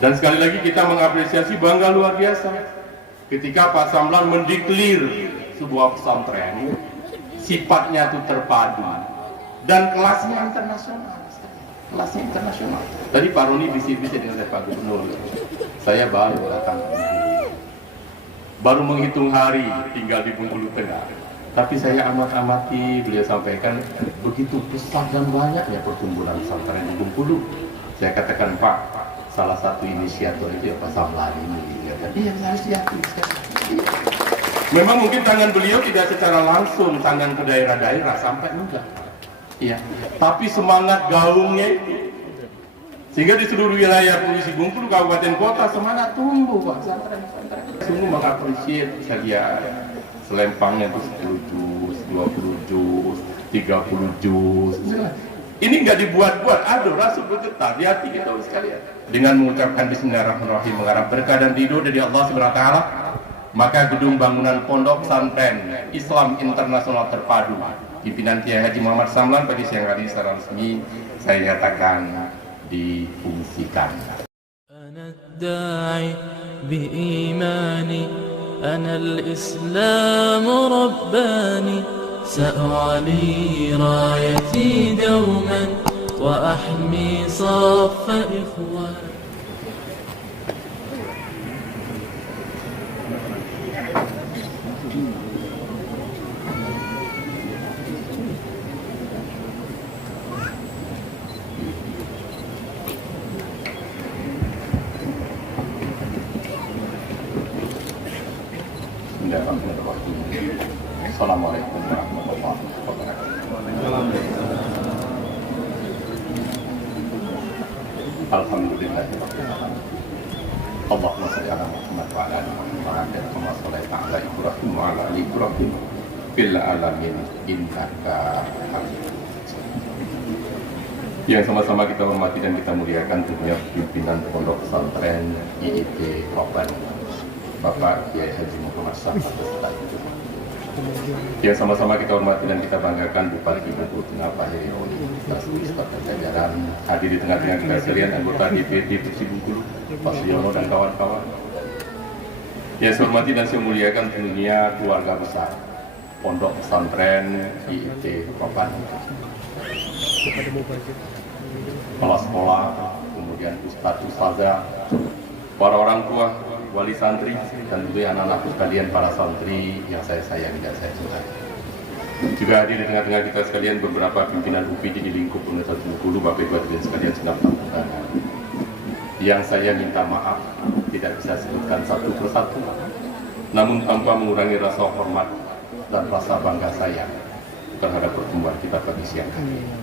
Dan sekali lagi kita mengapresiasi, bangga luar biasa ketika Pak Samlan mendeklir sebuah pesantren sifatnya itu terpadu dan kelasnya internasional. Kelasnya internasional. Tadi Pak Roni bisik-bisik dengan Pak Gubernur, saya baru datang ke Bengkulu, baru menghitung hari tinggal di Bengkulu Tengah, tapi saya amati beliau sampaikan begitu besar dan banyaknya pertumbuhan pesantren di Bengkulu. Saya katakan, Pak, salah satu inisiator itu ya Pak Samlan ini. Iya, harus diakui. Memang mungkin tangan beliau tidak secara langsung tangan ke daerah-daerah sampai enggak. Iya, tapi semangat gaungnya itu sehingga di seluruh wilayah Provinsi Bengkulu, kabupaten kota semangat tumbuh Pak pesantren-pesantren. Sungguh mengapresiasi saya selempangnya itu 10 juz, 20 juz, 30 juz. Ini nggak dibuat-buat, aduh rasul bergetar di hati kita sekalian. Dengan mengucapkan Bismillahirrahmanirrahim, mengharap berkah dan ridho dari Allah Subhanahu wa taala, maka gedung bangunan pondok pesantren Islam Internasional Terpadu pimpinan Kiai Haji Muhammad Samlan pada siang hari secara resmi saya nyatakan difungsikan. Ana ad-da'i bi-imani, ana al-islam rabbani, sa'ali rayati dawman wa ahmi saffa ikhwan. Assalamualaikum warahmatullahi wabarakatuh. Alhamdulillah. Allahumma shalli ala Muhammad wa ala ali Muhammad kama shallaita ala Ibrahim wa ala ali Ibrahim fil alamin innaka Hamidum Majid. Yang sama-sama kita hormati dan kita muliakan tentunya pimpinan Pondok Pesantren IIT Roban, Bapak Kiai Haji Muhammad Samlan beserta itu. Yang sama-sama kita hormati dan kita banggakan Bupati Bengkulu Tengah Pak Heri Roni, Ustaz dan jajaran, hadir di tengah-tengah kita sekalian, anggota DPD Provinsi Bengkulu, Pak Suyono dan kawan-kawan. Yang saya hormati dan saya muliakan tentunya keluarga besar Pondok Pesantren IIT Roban, kepala sekolah, kemudian Ustazah, para orang tua, wali santri, dan juga anak-anakku sekalian, para santri yang saya sayangi dan saya cintai. Juga hadir di tengah-tengah kita sekalian beberapa pimpinan UPD di lingkup Universitas Bengkulu, Bapak Ibu hadirin sekalian segenap tamu yang saya minta maaf tidak bisa sebutkan satu persatu, namun tanpa mengurangi rasa hormat dan rasa bangga saya terhadap pertemuan kita pada siang hari ini.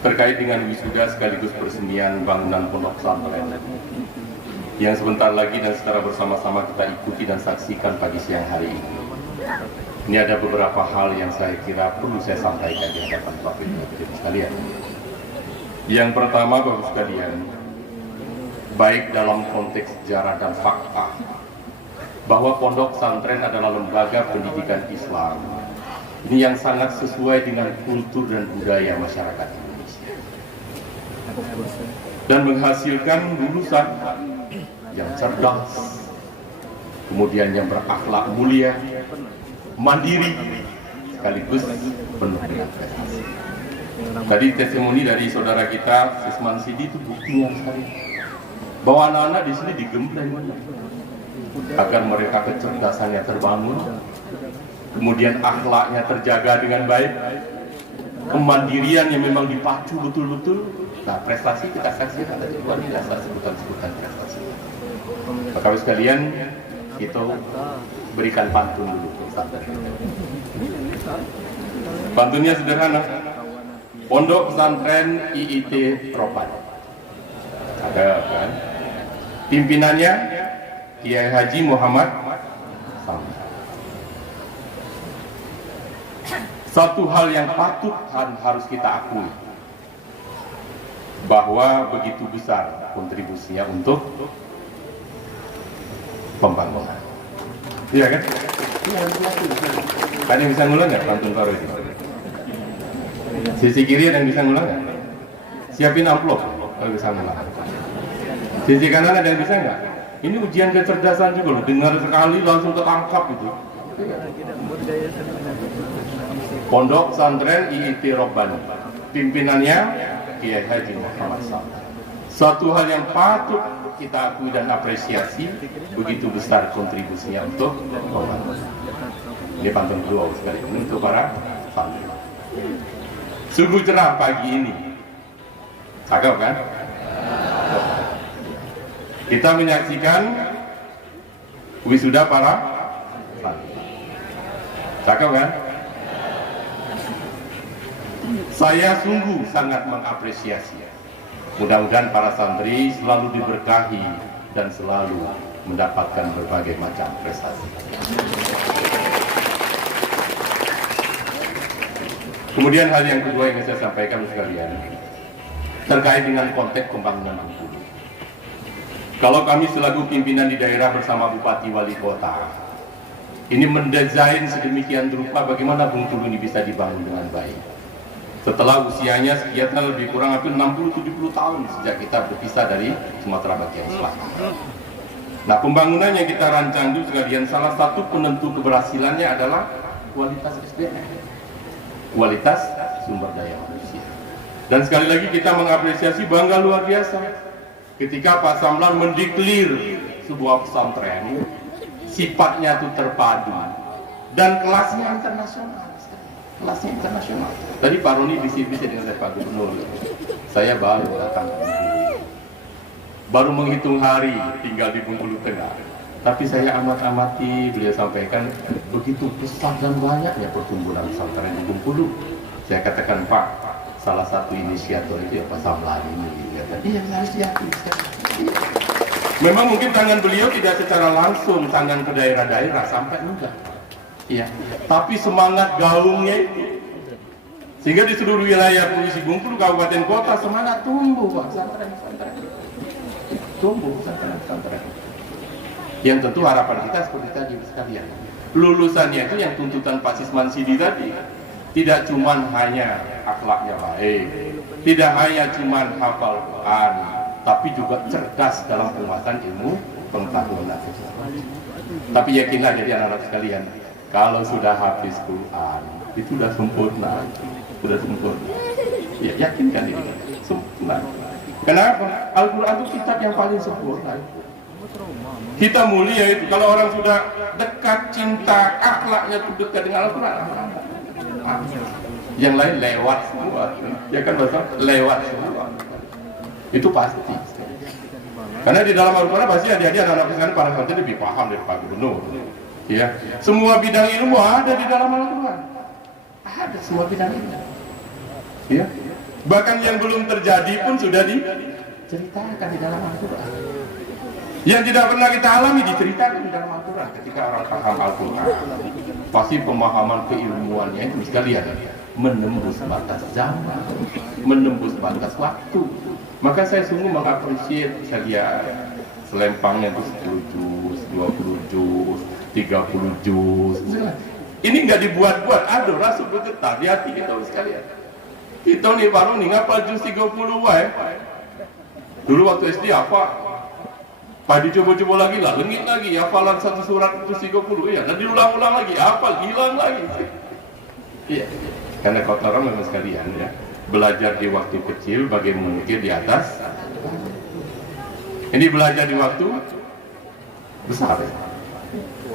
Terkait dengan wisuda sekaligus peresmian bangunan pondok pesantren yang sebentar lagi dan secara bersama-sama kita ikuti dan saksikan pagi siang hari ini. Ini ada beberapa hal yang saya kira perlu saya sampaikan di hadapan Bapak Ibu sekalian. Yang pertama, Bapak sekalian, baik dalam konteks sejarah dan fakta, bahwa pondok pesantren adalah lembaga pendidikan Islam. Ini yang sangat sesuai dengan kultur dan budaya masyarakat Indonesia. Dan menghasilkan lulusan yang cerdas, kemudian yang berakhlak mulia, mandiri, sekaligus penuh dengan prestasi. Tadi testimoni dari saudara kita, Sisman Sidi, itu buktinya sekali bahwa anak-anak di sini digembleng agar mereka kecerdasannya terbangun, kemudian akhlaknya terjaga dengan baik, kemandirian yang memang dipacu betul-betul. Nah, prestasi kita saksikan tadi luar biasa, sebutan-sebutan prestasi. Bapak sekalian, kita berikan pantun dulu ke pesantren. Pantunnya sederhana. Pondok Pesantren IIT Roban. Ada kan? Pimpinannya Kiai Haji Muhammad Samlan. Satu hal yang patut harus kita akui, bahwa begitu besar kontribusinya untuk pembangunan. Iya kan? Ada yang bisa ngulang nggak pantun baru itu? Sisi kiri ada yang bisa ngulang nggak? Siapin amplop kalau bisa ngulang. Sisi kanan ada yang bisa nggak? Ini ujian kecerdasan juga loh, dengar sekali langsung ketangkap itu. Pondok Pesantren IIT Robbani, pimpinannya Kiai Haji Muhammad Saleh. Suatu hal yang patut kita akui dan apresiasi, begitu besar kontribusinya untuk pembangunan. Ini pantun kedua sekali untuk para santri. Sungguh cerah pagi ini, cakep kan? Kita menyaksikan wisuda para santri. Cakep kan? Saya sungguh sangat mengapresiasi. Mudah-mudahan para santri selalu diberkahi dan selalu mendapatkan berbagai macam prestasi. Kemudian hal yang kedua yang saya sampaikan sekalian, terkait dengan konteks pembangunan Bengkulu. Kalau kami selaku pimpinan di daerah bersama Bupati Wali Kota, ini mendesain sedemikian rupa bagaimana Bengkulu ini bisa dibangun dengan baik. Setelah usianya sekian lebih kurang hampir 60-70 tahun sejak kita berpisah dari Sumatera bagian selatan. Nah, pembangunan yang kita rancang itu sekalian, salah satu penentu keberhasilannya adalah kualitas SDM, kualitas sumber daya manusia. Dan sekali lagi kita mengapresiasi, bangga luar biasa ketika Pak Samlan mendeklir sebuah pesantren, sifatnya itu terpadu dan kelasnya internasional. Kelasnya internasional. Tadi Pak Roni bisik-bisik dengan saya, Pak Gubernur, saya baru datang ke Bengkulu, baru menghitung hari tinggal di Bengkulu Tengah, tapi saya amati beliau sampaikan begitu besar dan banyaknya pertumbuhan pesantren di Bengkulu. Saya katakan, Pak, salah satu inisiator itu ya Pak Samlan ini. Iya, harus diakui. Memang mungkin tangan beliau tidak secara langsung tangan ke daerah-daerah sampai enggak. Iya, tapi semangat gaungnya itu, sehingga di seluruh wilayah Provinsi Bengkulu, kabupaten kota, semangat tumbuh Pak, pesantren-pesantren tumbuh, pesantren-pesantren. Yang tentu harapan kita seperti tadi sekalian, lulusannya itu yang tuntutan Pak Sisman Sidi tadi, tidak cuman hanya akhlaknya baik, tidak hanya cuman hafal Quran, tapi juga cerdas dalam penguasaan ilmu pengetahuan. Tapi yakinlah jadi anak-anak sekalian, kalau sudah habis Quran, itu sudah sempurna, Ya, yakinkan ini, sempurna. Kenapa? Al-Quran itu kitab yang paling sempurna. Kita mulia itu, kalau orang sudah dekat, cinta, akhlaknya itu dekat dengan Al-Quran. Yang lain lewat semua, ya kan Bapak? Lewat semua. Itu pasti. Karena di dalam Al-Quran pasti adik-adik anak-anak sekalian para santri lebih paham dari Pak Gubernur. Ya, semua bidang ilmu ada di dalam Al-Quran. Ada semua bidang ilmu. Ya, bahkan yang belum terjadi pun sudah diceritakan di dalam Al-Quran. Yang tidak pernah kita alami diceritakan di dalam Al-Quran. Ketika orang paham Al-Quran, pasti pemahaman keilmuannya itu sekalian menembus batas zaman, menembus batas waktu. Maka saya sungguh mengapresiasi, saya lihat selempangnya itu 10 juz, 20 juz, 30 juz. Ini nggak dibuat-buat, aduh rasul bergetar di hati kita sekalian. Kita nih baru nih ngapal juz 30 wae. Dulu waktu SD apa? Pak dicoba-coba lagi lah, lengit lagi, hafalan satu surat juz 30, ya, dan diulang-ulang lagi, hafal, hilang lagi. Iya, karena kota orang memang sekalian ya, belajar di waktu kecil bagaimana mungkin di atas. Ini belajar di waktu besar ya.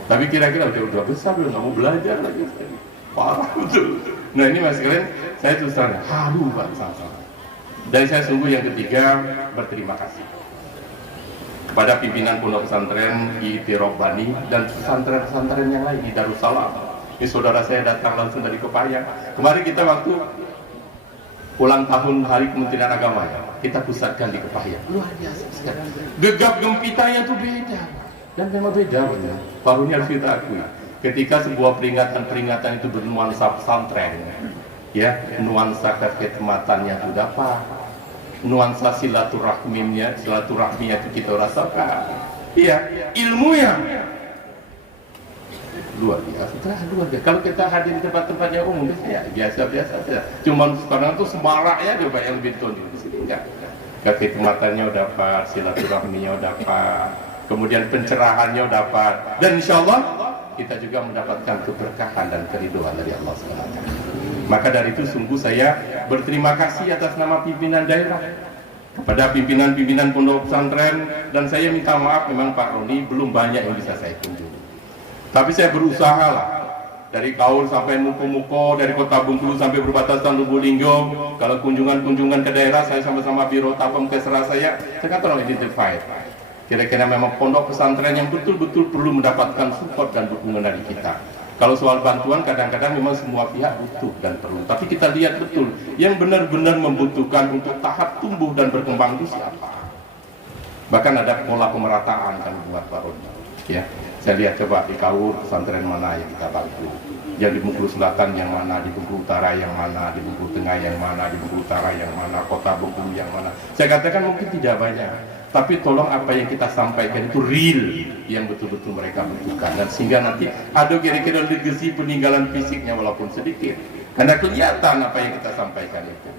Tapi kira-kira udah besar udah nggak mau belajar lagi, parah betul. Nah ini mas kalian, saya terus terang haru Pak sama-sama. Dan saya sungguh yang ketiga berterima kasih kepada pimpinan Pondok Pesantren IIT Robbani dan pesantren-pesantren yang lain di Darussalam. Ini saudara saya datang langsung dari Kepayang. Kemarin kita waktu ulang tahun Hari Kementerian Agama ya, kita pusatkan di Kepayang. Luar biasa sekali. Gegap gempitanya itu beda. Dan memang beda benar. Barunya harus kita akui. Ketika sebuah peringatan itu bernuansa pesantren, ya, nuansa kekhidmatannya itu dapat, nuansa silaturahminya itu kita rasakan. Iya, ilmunya luar biasa. Kalau kita hadir di tempat-tempat yang umum, ya biasa-biasa saja. Cuman sekarang tuh semaraknya coba yang lebih tonjol di sini enggak. kekhidmatannya dapat, silaturahminya dapat, kemudian pencerahannya dapat, dan insya Allah kita juga mendapatkan keberkahan dan keridhaan dari Allah SWT. Maka dari itu sungguh saya berterima kasih atas nama pimpinan daerah kepada pimpinan-pimpinan pondok pesantren, dan saya minta maaf memang Pak Roni belum banyak yang bisa saya kunjungi. Tapi saya berusaha lah, dari Kaur sampai Muko-Muko, dari Kota Bengkulu sampai perbatasan Lubulinggo. Kalau kunjungan-kunjungan ke daerah, saya sama-sama Biro Tapem Kesra saya kan tolong identify. Kira-kira memang pondok pesantren yang betul-betul perlu mendapatkan support dan dukungan dari kita. Kalau soal bantuan kadang-kadang memang semua pihak butuh dan perlu. Tapi kita lihat betul, yang benar-benar membutuhkan untuk tahap tumbuh dan berkembang itu siapa. Bahkan ada pola pemerataan kan buat Pak Roni. Ya, saya lihat coba di Kaur pesantren mana yang kita bantu. Yang di Bengkulu Selatan yang mana, di Bengkulu Utara yang mana, di Bengkulu Tengah yang mana, di Bengkulu Utara yang mana, Kota Bengkulu yang mana. Saya katakan mungkin tidak banyak, tapi tolong apa yang kita sampaikan itu real, yang betul-betul mereka butuhkan, dan sehingga nanti ada kira-kira legacy peninggalan fisiknya walaupun sedikit, karena kelihatan apa yang kita sampaikan itu.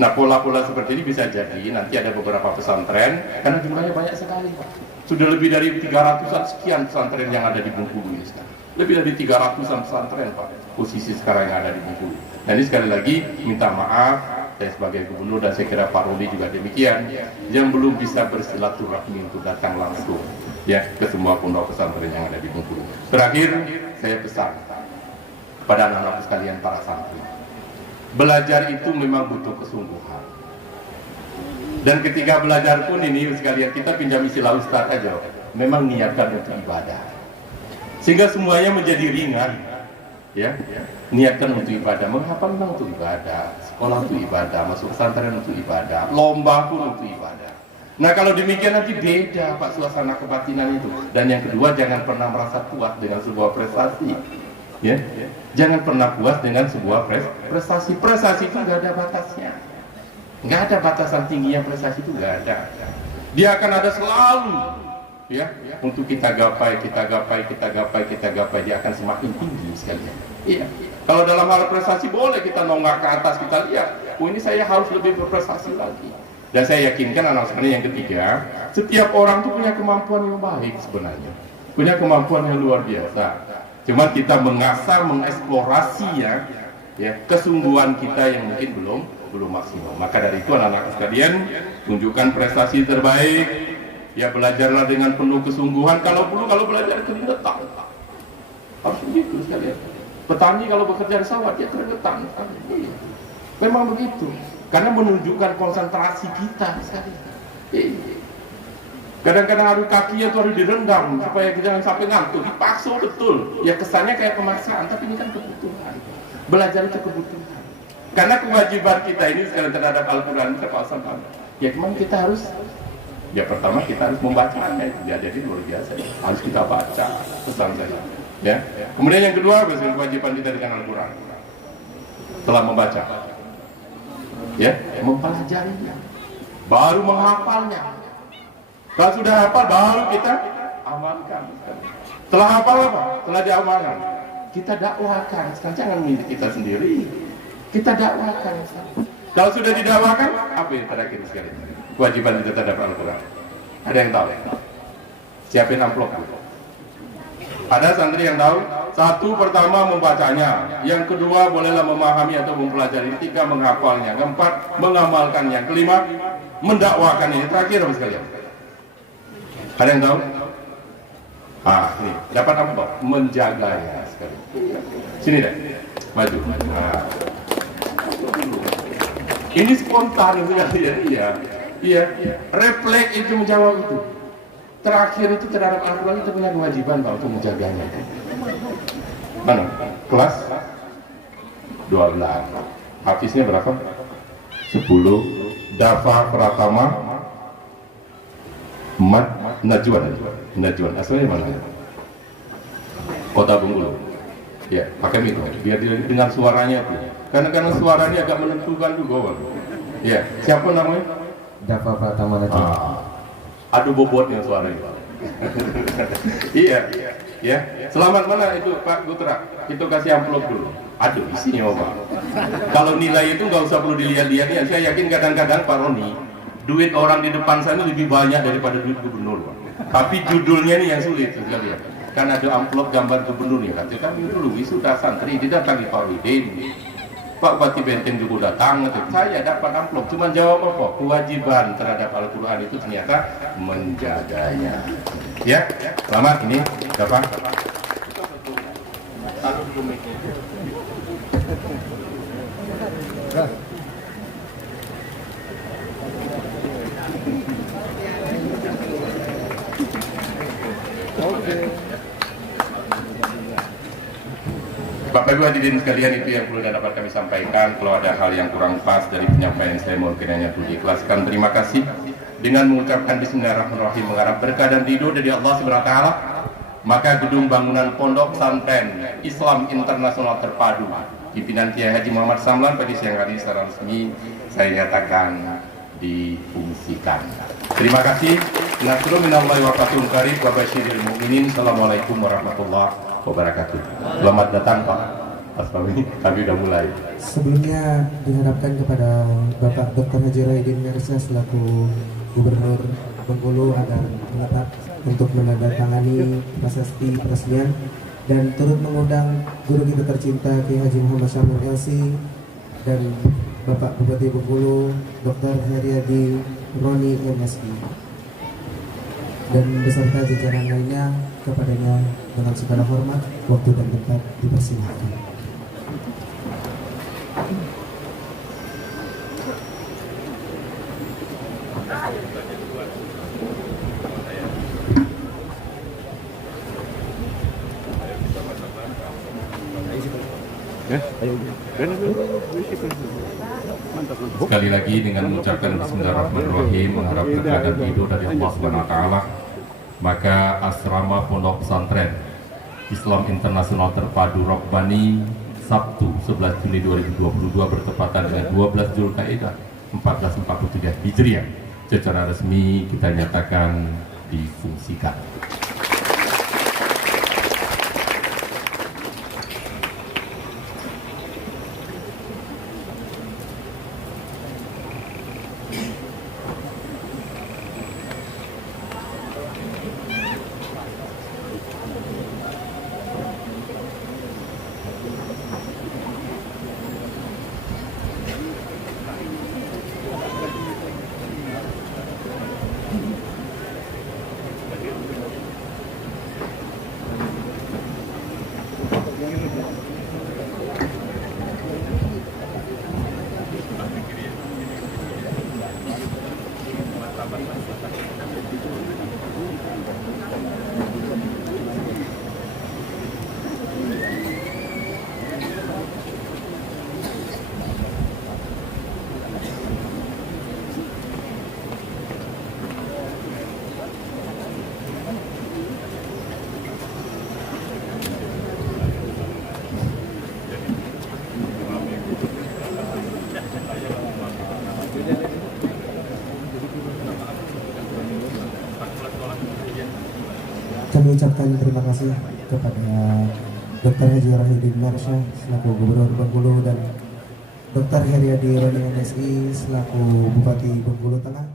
Nah, pola-pola seperti ini bisa jadi nanti ada beberapa pesantren, karena jumlahnya banyak sekali Pak. Sudah lebih dari 300-an sekian pesantren yang ada di Bengkulu ini sekarang. Lebih dari 300-an pesantren Pak, posisi sekarang yang ada di Bengkulu. Nah, ini sekali lagi minta maaf, saya sebagai gubernur dan saya kira Pak Rudi juga demikian, yang belum bisa bersilaturahmi untuk datang langsung ya ke semua pondok pesantren yang ada di Bengkulu. Terakhir, saya pesan pada anak-anak sekalian para santri, belajar itu memang butuh kesungguhan. Dan ketika belajar pun ini sekalian kita pinjam istilah Ustaz aja, memang niatkan untuk ibadah, sehingga semuanya menjadi ringan. Ya, niatkan untuk ibadah, menghafal memang untuk ibadah, sekolah untuk ibadah, masuk pesantren untuk ibadah, lomba pun untuk ibadah. Nah, kalau demikian nanti beda Pak suasana kebatinan itu. Dan yang kedua, jangan pernah merasa puas dengan sebuah prestasi. Ya, jangan pernah puas dengan sebuah prestasi. Prestasi itu nggak ada batasnya, nggak ada batasan tingginya prestasi itu nggak ada. Dia akan ada selalu. Ya, untuk kita gapai, dia akan semakin tinggi sekali. Iya. Kalau dalam hal prestasi boleh kita nongak ke atas, kita lihat, oh ini saya harus lebih berprestasi lagi. Dan saya yakinkan anak sebenarnya yang ketiga, setiap orang tuh punya kemampuan yang baik sebenarnya, punya kemampuan yang luar biasa. Cuma kita mengasah, mengeksplorasi ya kesungguhan kita yang mungkin belum maksimal. Maka dari itu anak-anak sekalian, tunjukkan prestasi terbaik. Ya, belajarlah dengan penuh kesungguhan. Kalau belajar keringetan, harus begitu sekalian. Petani kalau bekerja di sawah dia keringetan. Memang begitu, karena menunjukkan konsentrasi kita sekalian. Kadang-kadang adu kakinya itu harus direndam supaya kita jangan sampai ngantuk. Dipaksa betul. Ya kesannya kayak pemaksaan, tapi ini kan kebutuhan. Belajar itu kebutuhan. Karena kewajiban kita ini sekalian terhadap Al-Quran kita pasang. Ya kemana kita harus. Ya pertama kita harus membacanya, itu jadi luar biasa. Harus kita baca pesan saya. Ya. Kemudian yang kedua, kewajiban kita dengan Al-Quran. Setelah membaca, ya, mempelajarinya, baru menghafalnya. Kalau sudah hafal, baru kita amalkan. Setelah hafal apa? Setelah diamalkan, kita dakwakan. Sekarang jangan milik kita sendiri, kita dakwakan. Kalau sudah didakwakan, apa yang terakhir sekali? Kewajiban kita terhadap Al-Quran. Ada yang tahu? Siapin amplop. Ada santri yang tahu? Satu, pertama membacanya. Yang kedua, bolehlah memahami atau mempelajari. Tiga, menghafalnya. Keempat, mengamalkannya. Kelima, mendakwakannya. Terakhir apa sekalian? Ada yang tahu? Ini dapat amplop. Menjaganya sekali. Sini deh, maju. Ini spontan sekali ya. Iya, refleks itu menjawab itu. Terakhir itu terhadap Al-Quran itu punya kewajiban Pak untuk menjaganya. Mana? Kelas 12. Hafiznya berapa? 10. Dafa Pratama Najwan. Asalnya mana? Kota Bengkulu. Ya, pakai itu. Biar dengar suaranya tuh. Karena suaranya agak menentukan juga. Ya, siapa namanya? Dafa Pratama Najwan. Aduh bobotnya suaranya. Iya. Ya. Selamat mana itu Pak Gutra? Itu kasih amplop dulu. Aduh isinya Pak. Kalau nilai itu nggak usah perlu dilihat-lihat ya. Saya yakin kadang-kadang Pak Roni Duit orang di depan sana lebih banyak daripada duit gubernur, Pak. Tapi judulnya ini yang sulit sekali ya. Kan ada amplop gambar gubernur nih, katanya kan itu dulu sudah santri didatangi Pak Widin. Pak Bupati Benteng juga datang, saya dapat amplop, cuma jawab apa? Kewajiban terhadap Al-Quran itu ternyata menjaganya. Ya, selamat ini, dapat. Taruh dulu mic-nya. Bapak Ibu hadirin sekalian, itu yang perlu dan dapat kami sampaikan. Kalau ada hal yang kurang pas dari penyampaian saya, mohon kiranya perlu diikhlaskan. Terima kasih. Dengan mengucapkan Bismillahirrahmanirrahim, mengharap berkah dan ridho dari Allah SWT, maka gedung bangunan Pondok Pesantren Islam Internasional Terpadu pimpinan Kiai Haji Muhammad Samlan pada siang hari secara resmi saya nyatakan difungsikan. Terima kasih. Nasrul minallahi wa fathun qarib wa basyiril mu'minin. Assalamualaikum warahmatullahi wabarakatuh. Selamat datang Pak Asmawi, kami sudah mulai. Sebelumnya diharapkan kepada Bapak Dr. Haji Rohidin Mersya selaku Gubernur Bengkulu agar menetap untuk menandatangani prasasti peresmian dan turut mengundang guru kita tercinta Kiai Haji Muhammad Syamil LC dan Bapak Bupati Bengkulu Dr. Heriadi Roni MSI dan beserta jajaran lainnya. Kepadanya dengan segala hormat, waktu dan tempat dipersilakan. Sekali lagi dengan mengucapkan Bismillahirrahmanirrahim, mengharap berkah dan ridho dari Allah SWT, maka asrama Pondok Pesantren Islam Internasional Terpadu Robbani Sabtu 11 Juni 2022 bertepatan dengan 12 Zulkaidah 1443 Hijriah secara resmi kita nyatakan difungsikan. Kami ucapkan terima kasih kepada Dr. Haji Rohidin Mersya selaku Gubernur Bengkulu dan Dr. Heriadi Roni MSI selaku Bupati Bengkulu Tengah